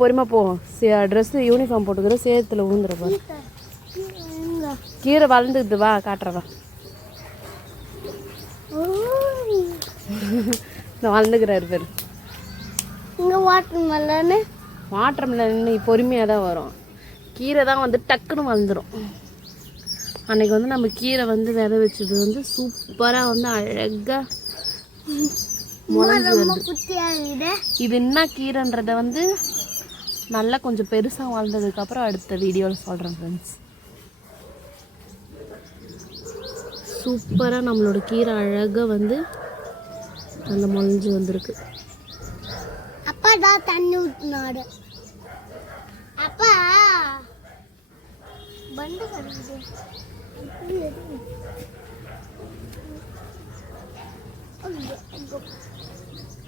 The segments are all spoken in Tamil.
பொறுமை போவோம். ட்ரெஸ்ஸு யூனிஃபார்ம் போட்டுக்கிற சேத்துல ஊந்துருப்பா. கீரை வளர்ந்துக்குது, வா காட்டுறவா. வளர்ந்துக்கிறாரு பேர். வாட்டர் மெலன் பொறுமையாக தான் வரும். கீரை தான் வந்து டக்குன்னு வளர்ந்துடும். அன்னைக்கு வந்து நம்ம கீரை வந்து விதை வச்சது வந்து சூப்பராக வந்து அழகாக முளைஞ்சி வருது. இது என்ன கீரைன்றத வந்து நல்லா கொஞ்சம் பெருசாக வளர்ந்ததுக்கப்புறம் அடுத்த வீடியோவில் சொல்கிறேன் ஃப்ரெண்ட்ஸ். சூப்பராக நம்மளோட கீரை அழகாக வந்து நல்லா முளைஞ்சி வந்திருக்கு. அப்பா தான் தண்ணி ஊற்றினாரு. அப்பா பண்டு கழுவுது.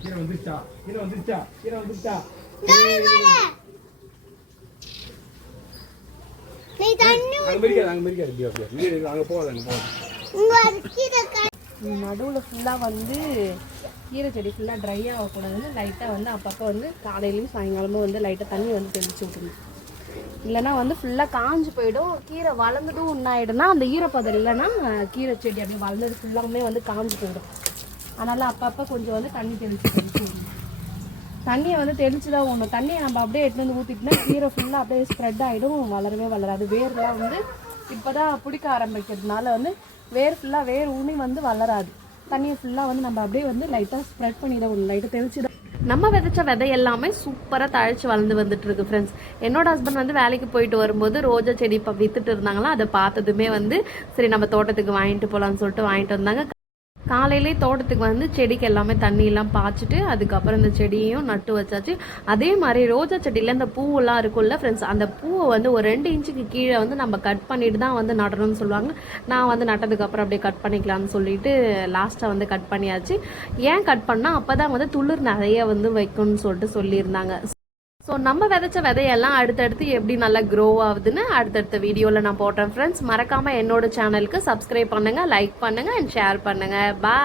கீரை வந்துச்சா, கீரை வந்துச்சா, கீரை வந்துச்சா. நீ தண்ணி அங்க போகாத. நடுவில் ஃபுல்லாக வந்து கீரை செடி ஃபுல்லாக ட்ரை ஆகக்கூடாதுன்னு லைட்டாக வந்து அப்பப்போ வந்து காலையிலையும் சாயங்காலமும் வந்து லைட்டாக தண்ணி வந்து தெளிச்சு விட்டுருணும். இல்லைனா வந்து ஃபுல்லாக காஞ்சி போயிடும். கீரை வளர்ந்துட்டும் ஒன்றாயிடும்னா அந்த ஈரப்பதம் இல்லைன்னா கீரை செடி அப்படியே வளர்ந்தது ஃபுல்லாமே வந்து காஞ்சி போயிடும். அதனால் அப்பப்போ கொஞ்சம் வந்து தண்ணி தெளித்து விடணும். தண்ணியை வந்து தெளித்து தான் விடணும். தண்ணியை நம்ம அப்படியே எடுத்து வந்து ஊற்றிட்டுனா கீரை ஃபுல்லாக அப்படியே ஸ்ப்ரெட் ஆகிடும், வளரவே வளராது. வேர்லாம் வந்து இப்போ தான் பிடிக்க ஆரம்பிக்கிறதுனால வந்து வேர் ஃபுல்லாக வேர் ஊனி வந்து வளராது. தண்ணியை ஃபுல்லாக வந்து நம்ம அப்படியே வந்து லைட்டாக ஸ்ப்ரெட் பண்ணி தான் விடணும், லைட்டாக தெளிச்சு தான். நம்ம விதைச்ச விதை எல்லாமே சூப்பராக தழைச்சி வளர்ந்து வந்துட்டு இருக்கு ஃப்ரெண்ட்ஸ். என்னோட ஹஸ்பண்ட் வந்து வேலைக்கு போயிட்டு வரும்போது ரோஜா செடி இப்போ வித்துட்டு இருந்தாங்களா, அதை பார்த்ததுமே வந்து சரி நம்ம தோட்டத்துக்கு வாங்கிட்டு போகலான்னு சொல்லிட்டு வாங்கிட்டு வந்தாங்க. காலையிலே தோட்டத்துக்கு வந்து செடிக்கு எல்லாமே தண்ணியெல்லாம் பாய்ச்சிட்டு அதுக்கப்புறம் இந்த செடியையும் நட்டு வச்சாச்சு. அதே மாதிரி ரோஜா செடியில் இந்த பூவெல்லாம் இருக்கும்ல ஃப்ரெண்ட்ஸ், அந்த பூவை வந்து ஒரு 2 இன்ச்சுக்கு கீழே வந்து நம்ம கட் பண்ணிட்டு தான் வந்து நடணும்னு சொல்லுவாங்க. நான் வந்து நட்டதுக்கப்புறம் அப்படியே கட் பண்ணிக்கலாம்னு சொல்லிட்டு லாஸ்ட்டாக வந்து கட் பண்ணியாச்சு. ஏன் கட் பண்ணால் அப்போ தான் வந்து துளிர் நிறைய வந்து வைக்கணும்னு சொல்லிட்டு சொல்லியிருந்தாங்க. ஸோ நம்ம விதைச்ச விதையெல்லாம் அடுத்தடுத்து எப்படி நல்லா க்ரோ ஆகுதுன்னு அடுத்தடுத்த வீடியோவில் நான் போடுறேன் ஃப்ரெண்ட்ஸ். மறக்காமல் என்னோட சேனலுக்கு சப்ஸ்கிரைப் பண்ணுங்கள், லைக் பண்ணுங்கள் அண்ட் ஷேர் பண்ணுங்கள். பாய்.